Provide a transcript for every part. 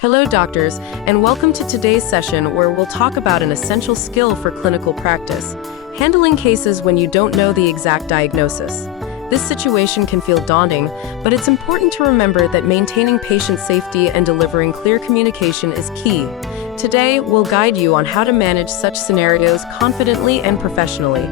Hello, doctors, and welcome to today's session where we'll talk about an essential skill for clinical practice, handling cases when you don't know the exact diagnosis. This situation can feel daunting, but it's important to remember that maintaining patient safety and delivering clear communication is key. Today, we'll guide you on how to manage such scenarios confidently and professionally.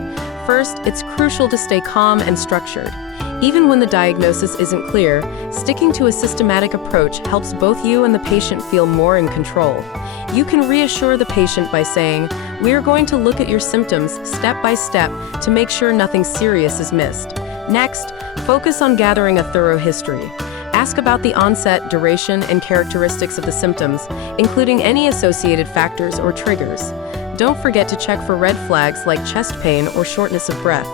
First, it's crucial to stay calm and structured. Even when the diagnosis isn't clear, sticking to a systematic approach helps both you and the patient feel more in control. You can reassure the patient by saying, "We are going to look at your symptoms step by step to make sure nothing serious is missed." Next, focus on gathering a thorough history. Ask about the onset, duration, and characteristics of the symptoms, including any associated factors or triggers. Don't forget to check for red flags like chest pain or shortness of breath.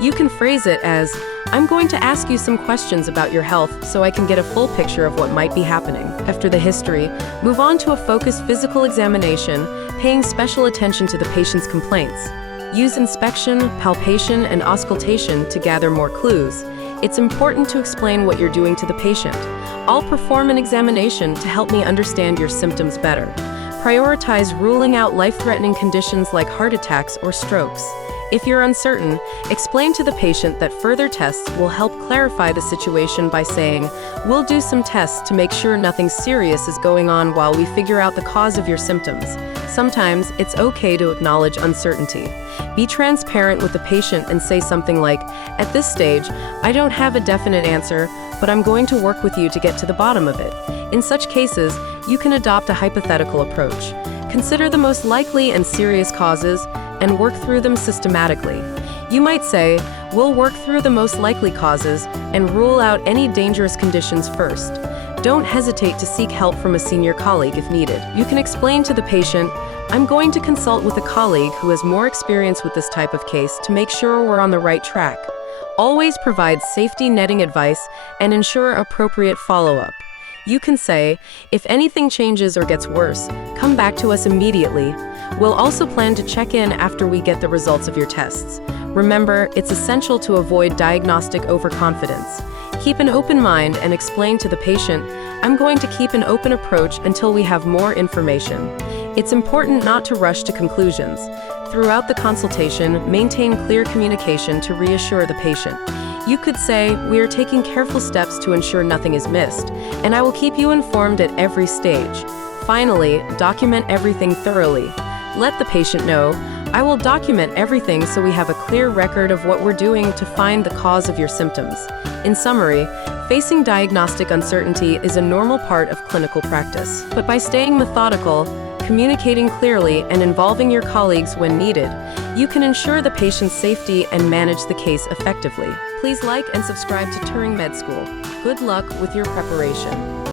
You can phrase it as, "I'm going to ask you some questions about your health so I can get a full picture of what might be happening." After the history, move on to a focused physical examination, paying special attention to the patient's complaints. Use inspection, palpation, and auscultation to gather more clues. It's important to explain what you're doing to the patient. I'll perform an examination to help me understand your symptoms better. Prioritize ruling out life-threatening conditions like heart attacks or strokes. If you're uncertain, explain to the patient that further tests will help clarify the situation by saying, "We'll do some tests to make sure nothing serious is going on while we figure out the cause of your symptoms." Sometimes it's okay to acknowledge uncertainty. Be transparent with the patient and say something like, "At this stage, I don't have a definite answer, but I'm going to work with you to get to the bottom of it." In such cases, you can adopt a hypothetical approach. Consider the most likely and serious causes and work through them systematically. You might say, "We'll work through the most likely causes and rule out any dangerous conditions first." Don't hesitate to seek help from a senior colleague if needed. You can explain to the patient, "I'm going to consult with a colleague who has more experience with this type of case to make sure we're on the right track." Always provide safety netting advice and ensure appropriate follow-up. You can say, "If anything changes or gets worse, come back to us immediately. We'll also plan to check in after we get the results of your tests." Remember, it's essential to avoid diagnostic overconfidence. Keep an open mind and explain to the patient, "I'm going to keep an open approach until we have more information." It's important not to rush to conclusions. Throughout the consultation, maintain clear communication to reassure the patient. You could say, "We are taking careful steps to ensure nothing is missed, and I will keep you informed at every stage." Finally, document everything thoroughly. Let the patient know, "I will document everything so we have a clear record of what we're doing to find the cause of your symptoms." In summary, facing diagnostic uncertainty is a normal part of clinical practice. But by staying methodical, communicating clearly, and involving your colleagues when needed, you can ensure the patient's safety and manage the case effectively. Please like and subscribe to TuringMedSchool. Good luck with your preparation.